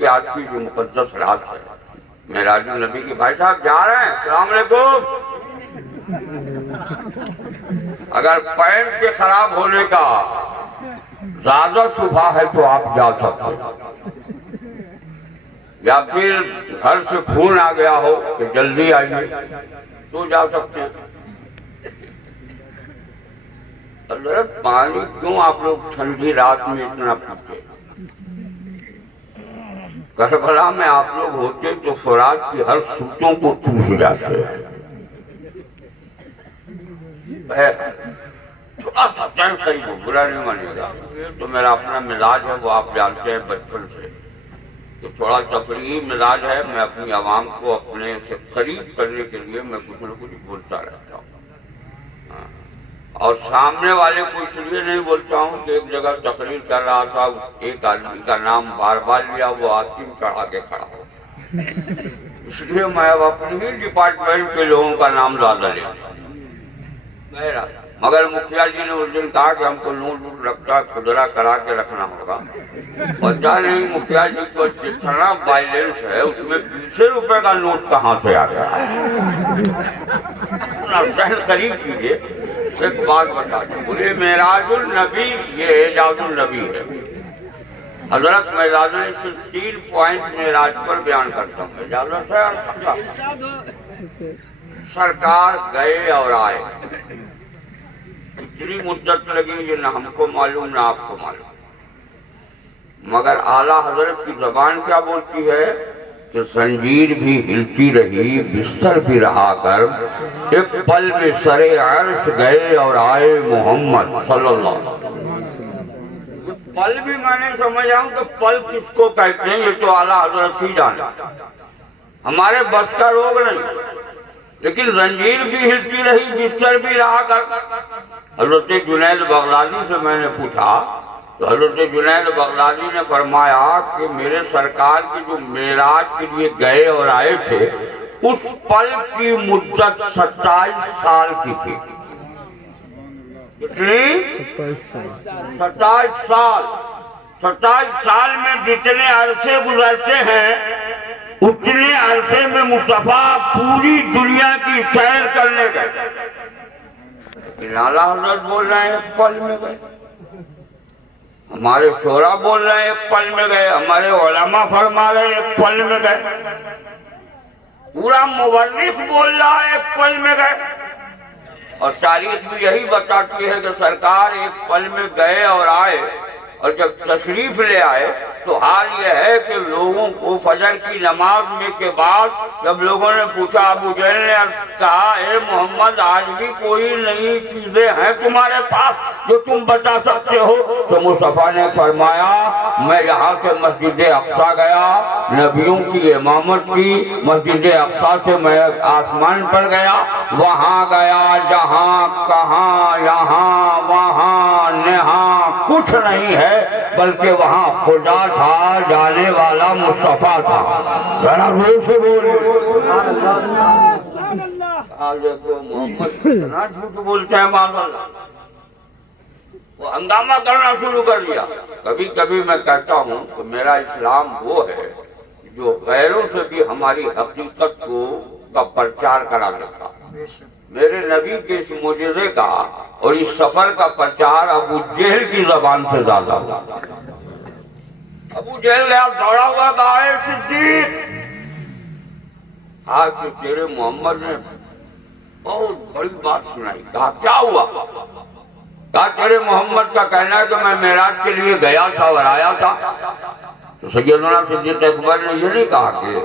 کہ آج کی جو مقدس رات ہے معراج النبی کی، بھائی صاحب جا رہے ہیں، السلام علیکم۔ اگر پینٹ کے خراب ہونے کا زیادہ شبہ ہے تو آپ جا سکتے ہیں، یا پھر گھر سے فون آ گیا ہو کہ جلدی آئیے تو جا سکتے ہیں۔ حضرت پانی کیوں آپ لوگ ٹھنڈی رات میں اتنا پیتے؟ کربلا میں آپ لوگ ہوتے تو فرات کی ہر سوتوں کو چوس جاتے ہیں۔ تھوڑا سا چین قریب ہو، برا نہیں مانے گا، تو میرا اپنا مزاج ہے، وہ آپ جانتے ہیں بچپن سے، تو تھوڑا تفریحی مزاج ہے۔ میں اپنی عوام کو اپنے سے قریب کرنے کے لیے میں کچھ نہ کچھ بولتا رہتا ہوں، اور سامنے والے کو اس لیے نہیں بولتا ہوں کہ ایک جگہ تقریر کر رہا تھا، ایک آدمی کا نام بار بار لیا، وہ آتم چڑھا کے کھڑا ہو، اس لیے میں اب اپنے ہی ڈپارٹمنٹ کے لوگوں کا نام زیادہ لیا۔ مگر مکھیا جی نے اس دن کہا کہ ہم کو نوٹ ووٹ رکھتا کھدرا کرا کے رکھنا ہوگا، پتا نہیں مکھیا جی کو جتنا بیلنس ہے اس میں 20 روپے کا نوٹ کہاں سے آ گیا ہے۔ ذہن قریب کیجیے، ایک بات بتا دوں، بولے معراج النبی یہ اعجاز النبی ہے۔ حضرت معراج نے صرف 3 پوائنٹ معراج پر بیان کرتا ہوں، اجازت ہے؟ سرکار گئے اور آئے، اتنی مدت لگی یہ نہ ہم کو معلوم نہ آپ کو معلوم، مگر اعلیٰ حضرت کی زبان کیا بولتی ہے کہ زنجیر بھی ہلتی رہی، بستر بھی رہا گرم، ایک پل میں سر عرش گئے اور آئے محمد صلی اللہ علیہ وسلم۔ پل بھی میں نہیں سمجھا ہوں کہ پل کس کو کہتے ہیں، یہ تو اعلیٰ حضرت ہی جانے، ہمارے بس کا روگ نہیں، لیکن زنجیر بھی ہلتی رہی، بستر بھی رہا گرم۔ حضرت جنید بغدادی سے میں نے پوچھا تو حضرت جنید بغدادی نے فرمایا کہ میرے سرکار کی جو معراج کے لیے گئے اور آئے تھے اس پل کی مدت 27 سال کی تھی۔ کتنی؟ 27 سال۔ 27 سال میں جتنے عرصے گزرتے ہیں اتنے عرصے میں مصطفیٰ پوری دنیا کی سیر کرنے گئے، اعلیٰ حضرت بول رہے ہیں ایک پل میں گئے، ہمارے شورا بول رہے ہیں ایک پل میں گئے، ہمارے علماء فرما رہے ہیں ایک پل میں گئے، پورا مورخ بول رہا ہے ایک پل میں گئے، اور تاریخ بھی یہی بتاتی ہے کہ سرکار ایک پل میں گئے اور آئے، اور جب تشریف لے آئے تو حال یہ ہے کہ لوگوں کو فجر کی نماز میں کے بعد جب لوگوں نے پوچھا، ابو جہل نے کہا اے محمد آج بھی کوئی نئی چیزیں ہیں تمہارے پاس جو تم بتا سکتے ہو؟ تو مصطفیٰ نے فرمایا میں یہاں سے مسجد اقصیٰ گیا، نبیوں کی امامت کی، مسجد اقصیٰ سے میں آسمان پر گیا، وہاں گیا جہاں کہاں یہاں وہاں نہاں کچھ نہیں ہے، بلکہ وہاں خدا تھا، جانے والا مصطفیٰ تھا۔ ذرا روح سے بولے محمد اتنا جھوٹ بولتے ہیں معاذ اللہ، وہ ہنگامہ کرنا شروع کر دیا۔ کبھی کبھی میں کہتا ہوں کہ میرا اسلام وہ ہے جو غیروں سے بھی ہماری حقیقت کا پرچار کرا دیتا۔ میرے نبی کے اس معجزے کا اور اس سفر کا پرچار ابو جہل کی زبان سے زیادہ ہوا۔ ابو جہل گیا دوڑا ہوا کہا اے صدیق، آج تو تیرے محمد نے بہت بڑی بات سنائی۔ کہا کیا ہوا؟ کہا تیرے محمد کا کہنا ہے کہ میں معراج کے لیے گیا تھا اور آیا تھا۔ تو سیدنا صدیق اکبر نے یہ نہیں کہا کہ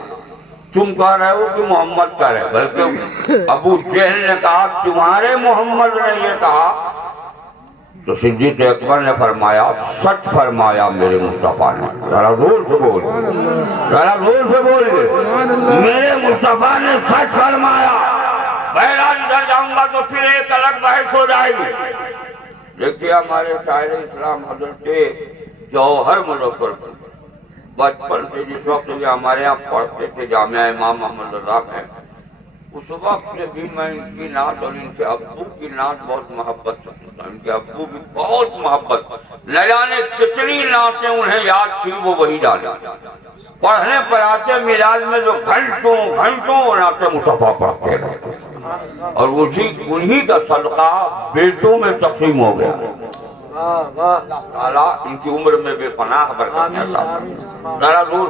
تم کہہ رہے ہو کہ محمد کہہ رہے، بلکہ ابو جہل نے کہا تمہارے محمد نے یہ کہا۔ تو صدیق اکبر نے فرمایا سچ فرمایا میرے مصطفیٰ نے۔ ذرا زور سے بول، ذرا زور سے بول، میرے مصطفیٰ نے سچ فرمایا۔ بہرحال ادھر جاؤں گا تو پھر ایک الگ بحث ہو جائے گی۔ دیکھیے ہمارے شاعر اسلام حضرت جوہر مظفر بچپن سے جس وقت سے ہمارے یہاں پڑھتے تھے جامعہ امام محمد رضا میں، اس وقت سے بھی میں ان کی نعت اور ان کے ابو کی نعت بہت محبت سے سنتا ہوں۔ ان کے ابو بھی بہت محبت، نہ جانے کتنی نعتیں انہیں یاد تھی وہ وہی ڈالا، پڑھنے پر آتے میلاد میں جو گھنٹوں نعت مصطفیٰ پڑھتے رہے، اور انہی کا صدقہ بیٹوں میں تقسیم ہو گیا۔ تعالیٰ ان کی عمر میں بے پناہ برکت عطا فرمائے۔ ذرا دور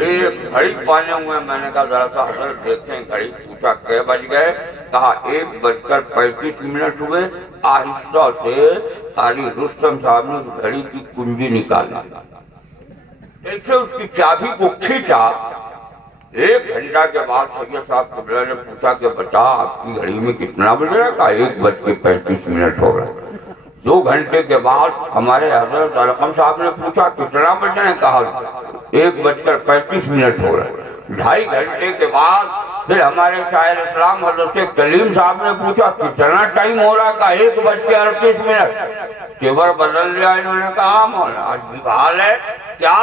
ایک گھڑی پانے ہوئے، میں نے کہا ذرا سا حضرت دیکھیں گھڑی، پوچھا کئے بج گئے؟ کہا 1:35 ہوئے۔ آہستہ سے قاری رستم صاحب نے اس گھڑی کی کنجی نکالی، ایسے اس کی چابی کو کھینچا۔ 1 گھنٹہ کے بعد سید صاحب قبلہ نے پوچھا کہ بتا آپ کی گھڑی میں کتنا بج رہا ہے؟ کہا 1:35 ہو رہا ہے۔ 2 گھنٹے کے بعد ہمارے حضرت ارقم صاحب نے پوچھا کتنا بج رہا ہے؟ کہا 1:35 ہو رہا ہے۔ 2.5 گھنٹے کے بعد پھر ہمارے شاعر اسلام حضرت کلیم صاحب نے پوچھا کتنا ٹائم ہو رہا ہے؟ کہا 1:38۔ تیور بدل لیا انہوں نے، کہا مولا آج بھی بحال ہے کیا؟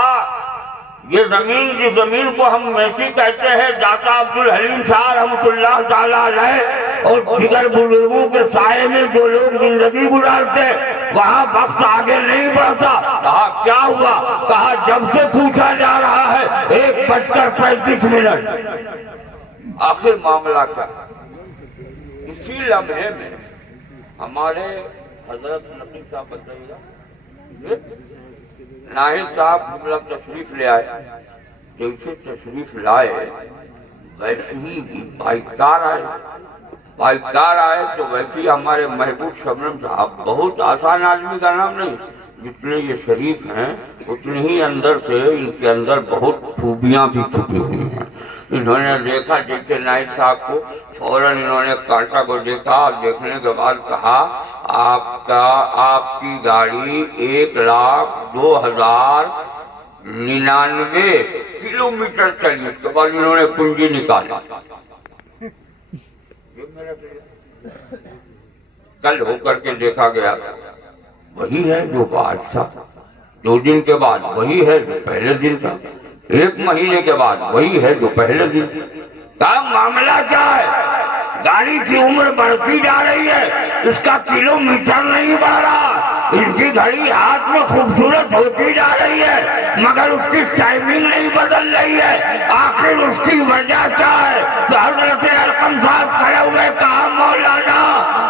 یہ زمین جس زمین کو ہم میسی کہتے ہیں، داتا عبدالحلیم شاہ رحمۃ اللہ تعالیٰ علیہ اور دیگر بزرگوں کے سائے میں جو لوگ زندگی گزارتے وہاں وقت آگے نہیں بڑھتا۔ کہا کیا ہوا؟ کہا جب سے پوچھا جا رہا ہے 1:35۔ آخر معاملہ کیا؟ اسی لمحے میں ہمارے حضرت نقی صاحب بتائیے ناہید صاحب مطلب تشریف لے آئے، جیسے تشریف لائے ویسے ہی بائک کار آئے تو ویسے ہی ہمارے محبوب شبنم صاحب، بہت آسان آدمی کا نام نہیں، جتنے یہ شریف ہیں اتنے ہی اندر سے ان کے اندر بہت خوبیاں بھی چھپی ہوئی ہیں۔ انہوں نے دیکھا جیسے نائب صاحب کو، فوراً انہوں نے کانٹا کو دیکھا اور دیکھنے کے بعد کہا آپ کی گاڑی 1,02,099 کلومیٹر چلی۔ اس کے بعد انہوں نے کنجی نکالا، کل ہو کر کے دیکھا گیا وہی ہے جو بادشاہ، 2 دن کے بعد وہی ہے جو پہلے دن تھا، 1 مہینے کے بعد وہی ہے جو پہلے دن تھا۔ کیا معاملہ کیا ہے؟ گاڑی کی عمر بڑھتی جا رہی ہے، اس کا کلومیٹر نہیں بڑھ رہا، ان کی گھڑی ہاتھ میں خوبصورت ہوتی جا رہی ہے مگر اس کی ٹائمنگ نہیں بدل رہی ہے۔ آخر اس کی وجہ کیا ہے؟ تو حضرت ارقم صاحب کھڑے ہوئے، کہا مولانا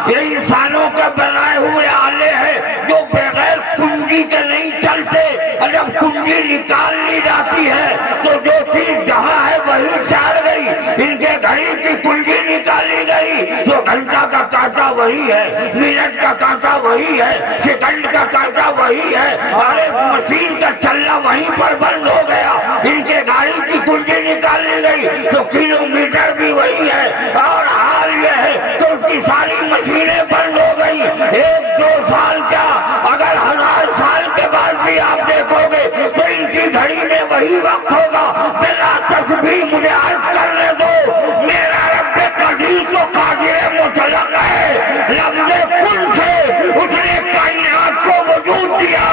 یہ انسانوں کے بنائے ہوئے آلے ہیں جو بغیر کنجی کے نہیں چلتے، اور جب کنجی نکال لی جاتی ہے تو جو چیز جہاں ہے وہی چل گئی۔ ان کے گھڑی کی کنجی نکالی گئی تو گھنٹہ کا کانٹا وہی ہے، منٹ کا کانٹا وہی ہے، سیکنڈ کا کانٹا وہی ہے، اور ایک مشین کا چلنا وہیں پر بند ہو گیا۔ ان کے گاڑی کی کنجی نکالی گئی تو کلومیٹر بھی وہی ہے، اور حال یہ ہے تو اس کی ساری مشینیں بند ہو گئی۔ 1-2 سال کیا اگر 1000 سال کے بعد بھی آپ دیکھو گے تو ان کی گھڑی میں وہی وقت ہوگا۔ بلا تشبیہ مجھے عرض کرنے دو، میرا رب قدیر تو قادر مطلق ہے، لفظ کن سے اس نے کائنات کو وجود دیا۔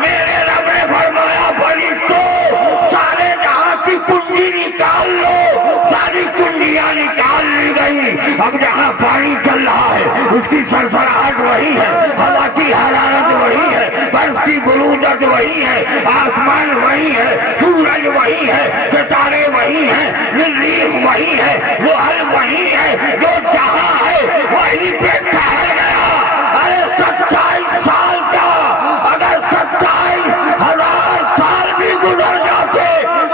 میرے رب نے فرمایا فرشتوں سارے جہاں کی کنجی نکال لو، ساری کنجیاں نکال لی گئی۔ اب جہاں پانی چل رہا ہے اس کی سرسراہٹ وہی ہے، ہوا کی حرارت وہی ہے، برف کی برودت وہی ہے، آسمان وہی ہے، سورج وہی ہے، ستارے وہی ہیں، مریخ وہی ہے، زحل وہی ہے، جو جہاں ہے وہی پہ ٹھہر گیا۔ ارے 27 سال کا اگر 27,000 سال بھی گزر جاتے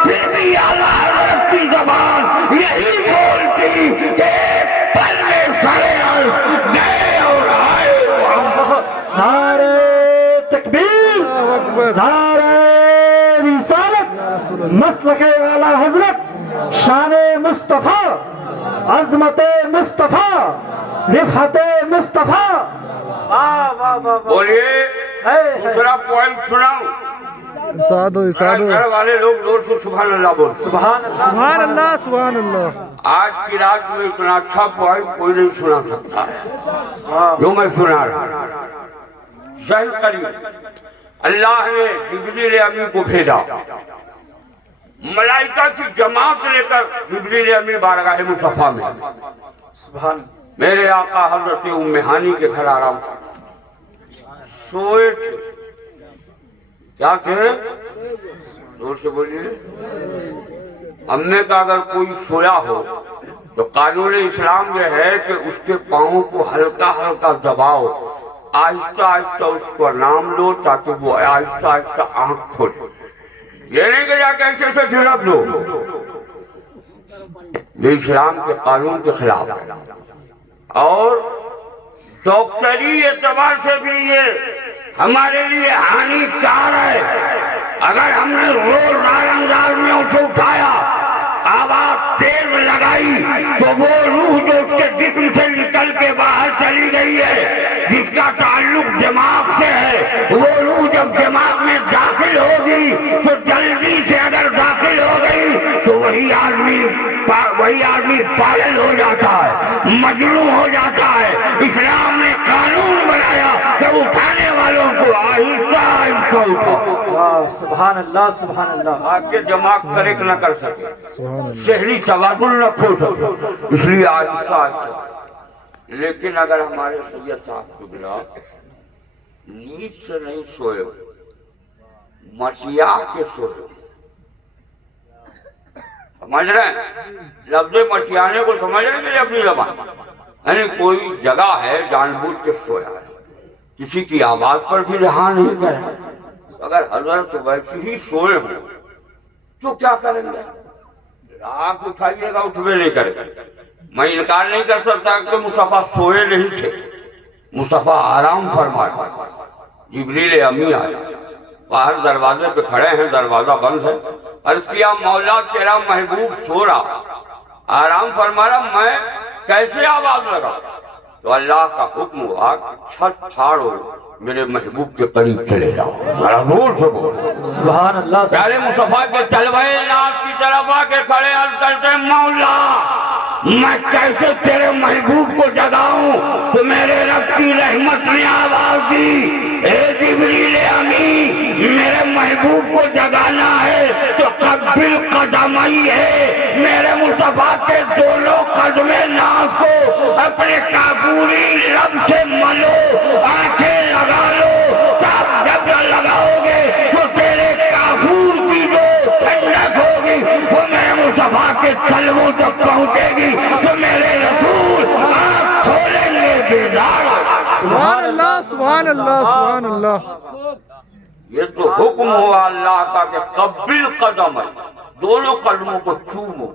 پھر بھی اعلیٰ حضرت کی زبان یہی بولتی کہ پل میں سرے عرض گئے اور آئے۔ نعرہ تکبیر، نعرہ رسالت، مسلک اعلیٰ حضرت، شان مصطفیٰ، عظمت مصطفیٰ، رفعت مصطفیٰ۔ بولیے دوسرا پوائنٹ سناؤں؟ گھر والے لوگ زور سے سبحان اللہ بول۔ سبحان اللہ، سبحان اللہ۔ آج کی رات میں اتنا اچھا پوائنٹ کوئی نہیں سنا سکتا ہے جو میں سنا رہا۔ ذہن قریب اللہ نے جبریل امی کو بھیجا، ملائکہ کی جماعت لے کر جبریل امی بارگاہ مصطفیٰ میں سبحان میرے آقا حضرت ام ہانی کے گھر آرام سے سوئے تھے۔ کیا تھے؟ زور سے بولیے. ہم نے کہا اگر کوئی سویا ہو تو قانون اسلام یہ ہے کہ اس کے پاؤں کو ہلکا ہلکا دباؤ, آہستہ آہستہ اس کو نام لو تاکہ وہ آہستہ آہستہ آنکھ کھولے. یہ نہیں کہ جا کے ایسے جھڑک دو, یہ اسلام کے قانون کے خلاف ہے. اور ڈاکٹری اعتبار سے بھی یہ ہمارے لیے ہانی کار ہے. اگر ہم نے روز انداز میں اسے اٹھایا, آواز تیز لگائی, تو وہ روح جو اس کے جسم سے نکل کے باہر چلی گئی ہے, جس کا تعلق دماغ سے ہے, وہ روح جب دماغ میں داخل ہوگی تو جلدی سے اگر داخل ہو گئی تو وہی آدمی پاگل ہو جاتا ہے, مجنون ہو جاتا ہے. اسلام نے قانون بنایا کہ اٹھانے والوں کو آہستہ آہستہ اٹھاؤ. سبحان اللہ سبحان اللہ. آپ کے دماغ کریکٹ نہ کر سکے, شہری توازن نہ کھو سکے, اس لیے آہستہ آہستہ. لیکن اگر ہمارے سید صاحب قبلہ نیند سے نہیں سوئے, مشیا کے سوئے, سمجھ رہے ہیں لفظ مشیانے کو سمجھ رہے ہیں کہ اپنی زبان, یعنی کوئی جگہ ہے جان بوجھ کے سویا ہے, کسی کی آواز پر بھی رہا نہیں کرے. اگر حضرت ویسے ہی سوئے ہوں تو کیا کریں گے؟ آنکھ اٹھائیے گا, اٹھوے نہیں کرے. میں انکار نہیں کر سکتا کہ مصطفیٰ سوئے نہیں تھے, مصطفیٰ آرام فرمائے. جبریل امی آئے, باہر دروازے پہ کھڑے ہیں, دروازہ بند ہے. عرض کیا مولا تیرا محبوب سو رہا, آرام فرما رہا, میں کیسے آواز لگا؟ تو اللہ کا حکم ہوا چھت چھاڑو, میرے محبوب کے قریب چلے جاؤ. ضرور سے بولو سبحان اللہ. پیارے مصطفیٰ کے چلوائے ناز کی طرف آ کے کھڑے عرض کرتے مولا میں کیسے تیرے محبوب کو جگاؤں؟ تو میرے رب کی رحمت نے آواز دی, اے جبریل امی میرے محبوب کو جگانا ہے تو قبل قدمئی ہے, میرے مصطفیٰ کے دونوں قدم ناز کو اپنے کافوری لب سے ملو, آنکھیں لگا لو, تب جب لگاؤ گے تو تیرے کافور کی جو ٹھنڈک ہوگی وہ میرے مصطفیٰ کے تلووں تک پہنچے گی, تو میرے رسول آنکھ کھولیں گے بیدار. سبحان اللہ سبحان اللہ سبحان اللہ. یہ تو حکم ہوا اللہ کا کہ قبل قدم ہے, دونوں قدموں کو چومو.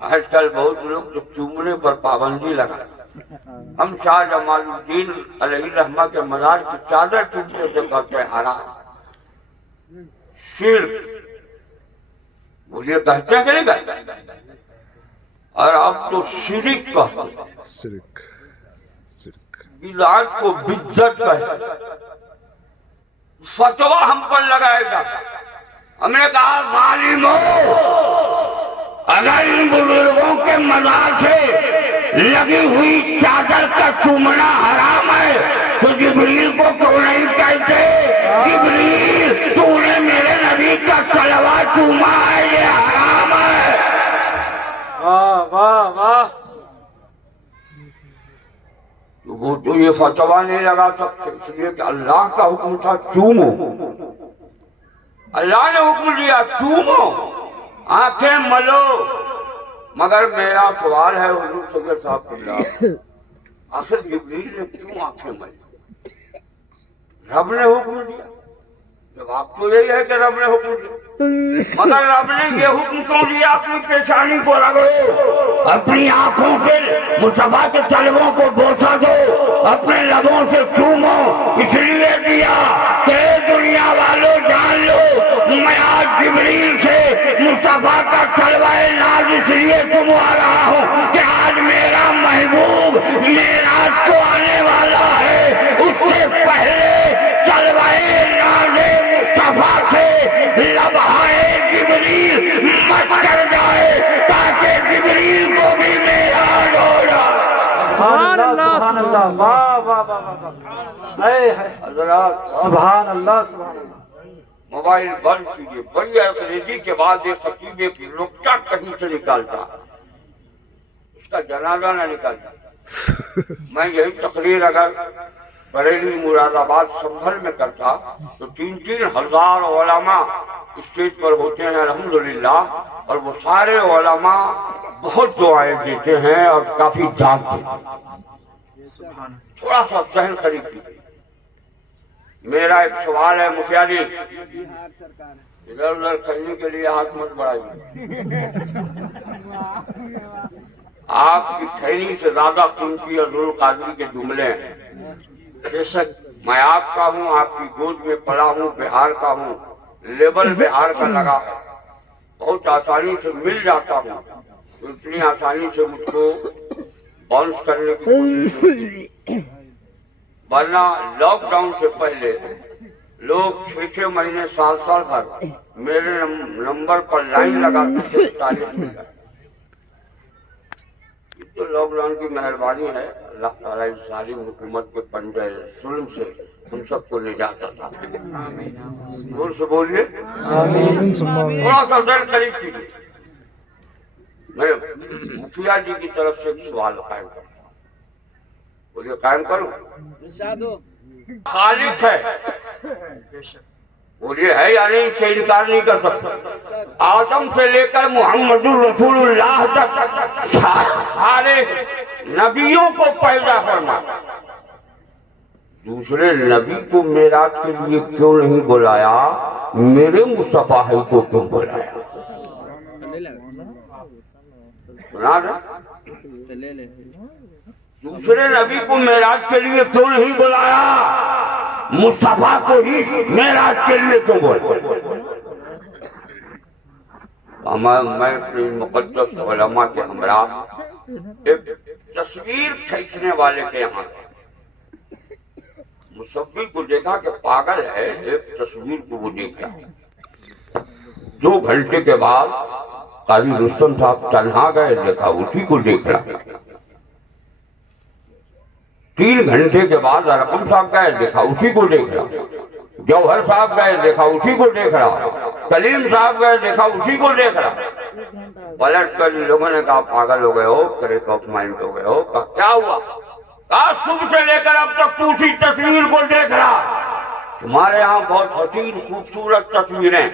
آج کل بہت لوگ تو چومنے پر پابندی لگا. ہم شاہ جمال الدین علیہ رحمہ کے مزار کی چادر چومنے سے کہتے ہیں حرام, شرک. بولیے کہتے ہیں کہ نہیں کہتے؟ اور اب تو شرک کہتے ہیں, بدعت کو بدعت کہتے. فتویٰ ہم پر لگائے گا. ہم نے کہا ظالموں, اگر ان بزرگوں کے مزار سے لگی ہوئی چادر کا چومنا حرام ہے تو جبریل کو کیوں نہیں کہتے جبریل تو نے میرے نبی کا کلوا چوما ہے, یہ حرام ہے. واہ واہ واہ. وہ تو یہ فتویٰ نہیں لگا سکتے, اس لیے کہ اللہ کا حکم تھا چومو. اللہ نے حکم دیا چومو, آنکھیں ملو. مگر میرا سوال ہے حضور سید صاحب قبلہ, آخر جبریل نے کیوں آنکھیں ملی؟ رب نے حکم دیا. جواب تو یہی ہے کہ رب نے حکم دیا, مگر رب نے یہ حکم کیوں دیا اپنی پیشانی کو رگڑو, اپنی آنکھوں سے مصطفیٰ کے تلووں کو بوسا دو, اپنے لبوں سے چومو. اس لیے دیا کہ دنیا والوں جان لو میں آج جبریل سے مصطفیٰ کا تلوائے ناز اس لیے چموا رہا ہوں کہ آج میرا محبوب معراج کو آنے والا ہے. اس سے پہلے تلوائے ناز مصطفیٰ سے لمحہ جبریل مت کر جائے تاکہ جبریل کو بھی معراج ہو جائے. سبحان اللہ سبحان اللہ. واہ واہ واہ. اے حضرات سبحان اللہ سبحان اللہ. موبائل بند کیجیے. بڑی انگریزی کے بعد ایک خطیب ایک نکتہ کہیں سے نکالتا, اس کا جنازہ نہ نکالتا. میں یہی تقریر اگر بریلی مراد آباد سنبھل میں کرتا تو 3,000 علماء اسٹیج پر ہوتے ہیں الحمدللہ، اور وہ سارے علماء بہت دعائیں دیتے ہیں اور کافی جان دیتے ہیں۔ تھوڑا سا ذہن قریب کی میرا ایک سوال ہے مکھیا جی، ادھر ادھر کرنے کے لیے ہاتھ مت بڑھائیے، آپ کی تھیلی سے زیادہ قیمتی حضور قادری کے جملے ہیں۔ بے شک میں آپ کا ہوں، آپ کی گود میں پلا ہوں، بہار کا ہوں، لیبل بہار کا لگا ہے، بہت آسانی سے مل جاتا ہوں، تو اتنی آسانی سے مجھ کو باؤنس کرنے کی کوشش نہیں کی، ورنہ لاک ڈاؤن سے پہلے لوگ 6 مہینے سال بھر میرے نمبر پر لائن لگاتے تھے تعلیم مل جائے۔ تو لاک ڈاؤن کی مہربانی ہے، اللہ تعالیٰ اس ظالم حکومت کے پنجے ظلم سے ہم سب کو نجات عطا فرمائے۔ زور سے بولیے تھوڑا سا ذہن قریب کیجیے۔ میں مکھیا جی کی طرف سے ایک سوال قائم کرتا ہوں، بولیے قائم کروں؟ خالق ہے، بولیے ہے یا نہیں، سے انکار نہیں کر سکتا۔ آدم سے لے کر محمد الرسول اللہ تک سارے نبیوں کو پیدا فرما، دوسرے نبی کو معراج کے لیے کیوں نہیں بلایا، میرے مصطفیٰ کو کیوں بلایا؟ سنا رہے؟ دوسرے نبی کو معراج کے لیے کیوں نہیں بلایا، مصطفیٰ کو ہی معراج کے لیے کیوں بلایا؟ میں اپنے مقدس علماء کے ہمراہ ایک تصویر کھینچنے والے کے یہاں مصویر کو دیکھا کہ پاگل ہے، ایک تصویر کو وہ دیکھا۔ 2 گھنٹے کے بعد قاضی رستم صاحب تنہا گئے، دیکھا اسی کو دیکھ رہا۔ 3 گھنٹے کے بعد رقم صاحب گئے، دیکھا اسی کو دیکھ رہا۔ جوہر صاحب گئے، دیکھا اسی کو دیکھ رہا۔ کلیم صاحب گئے، دیکھا اسی کو دیکھ رہا۔ پلٹ کر لوگوں نے کہا پاگل ہو گئے ہو، کریک آف مائنڈ ہو گئے ہو۔ کہا کیا ہوا؟ کہا صبح سے لے کر اب تک تو اسی تصویر کو دیکھ رہا۔ تمہارے ہاں بہت حسین خوبصورت تصویریں،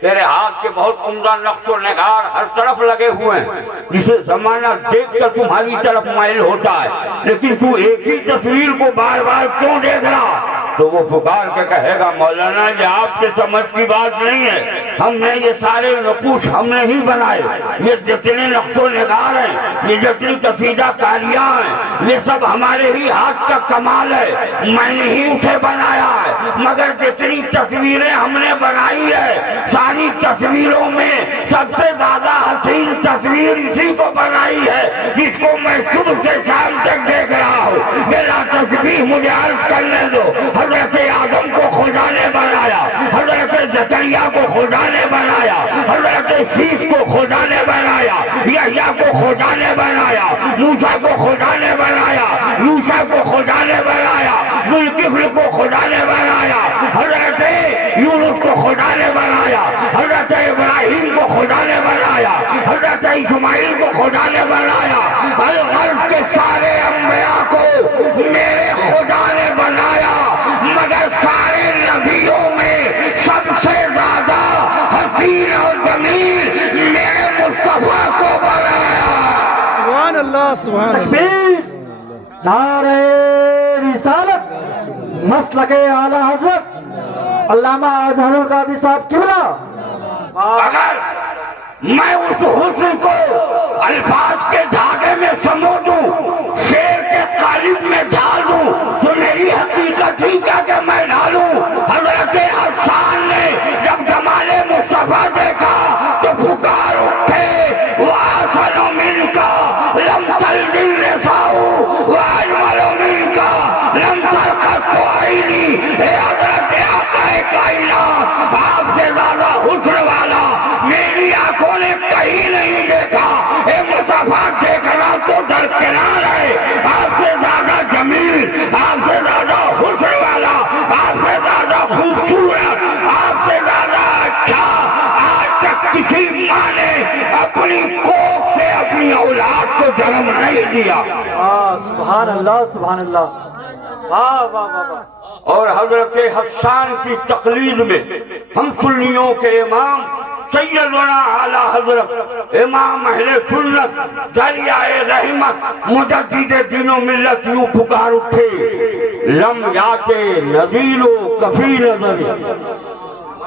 تیرے ہاتھ کے بہت عمدہ نقش و نگار ہر طرف لگے ہوئے ہیں، جسے زمانہ دیکھ کر تمہاری طرف مائل ہوتا ہے، لیکن تو ایک ہی تصویر کو بار بار کیوں دیکھ رہا؟ تو وہ پکار کے کہے گا مولانا یہ آپ کے سمجھ کی بات نہیں ہے، ہم نے یہ سارے نقوش ہم نے ہی بنائے، یہ جتنے نقش و نگار ہیں، یہ جتنی قصیدہ کاریاں ہیں، یہ سب ہمارے ہی ہاتھ کا کمال ہے، میں نے ہی اسے بنایا ہے۔ مگر جتنی تصویریں ہم نے بنائی ہے، ساری تصویروں میں سب سے زیادہ حسین تصویر اسی کو بنائی ہے جس کو میں صبح سے شام تک دیکھ رہا ہوں۔ میرا تسبیح مجھے عرض کرنے دو، حضرت آدم کو خدا نے بنایا، حضرت زکریا کو خدا نے بنایا، حضرت شیش کو خدا نے بنایا، یحییٰ کو خدا نے بنایا، موسیٰ کو خدا نے بنایا، یوشع کو خدا نے بنایا، ذوالکفل کو خدا نے بنایا، حضرت یونس کو خدا نے بنایا، حضرت ابراہیم کو خدا نے بنایا، حضرت اسماعیل کو خدا نے بنایا۔ الغرض کے سارے انبیاء کو میرے خدا نے بنایا، مگر سارے نبیوں میں سب سے زیادہ حسین اور جمیل میرے مصطفیٰ کو بنایا۔ سبحان اللہ، سبحان اللہ۔ تکبیر، نعرہ رسالت، مسلک اعلی حضرت علامہ اظہر القادری صاحب قبلہ۔ اگر میں اس حسن کو الفاظ کے دھاگے میں سمو دوں، شعر کے قالب میں ڈال دوں، تو میری حقیقت ہی کیا کہ میں ڈالوں۔ حضرت حسان نے جب جمال مصطفیٰ دیکھا تو پکار اٹھے، وَآسَنُ مِنْكَ لَمْ تَلِدِ النِّسَاءُ وَأَجْمَلُ مِنْكَ لَمْ تَلْقَتْ عَيْنِي۔ اے حضرت آقا کائنات، آپ سے زیادہ حسن والا میری آنکھوں نے کہیں نہیں دیکھا۔ اے مصطفیٰ دیکھنا تو درکنار ہے، آپ سے زیادہ جمیل، آپ سے زیادہ حسن والا، آپ سے زیادہ خوبصورت، آپ سے زیادہ اچھا آج تک کسی ماں نے اپنی کوکھ سے اپنی اولاد کو جنم نہیں دیا۔ سبحان اللہ، سبحان اللہ۔ واہ واہ واہ واہ اور حضرت حسان کی تقلید میں ہم سنیوں کے امام سیدنا اعلی حضرت امام اہل سنت دریائے رحمت مجدد دین و ملت یوں پکار اٹھے لم یاتے نزیل و کفی نظر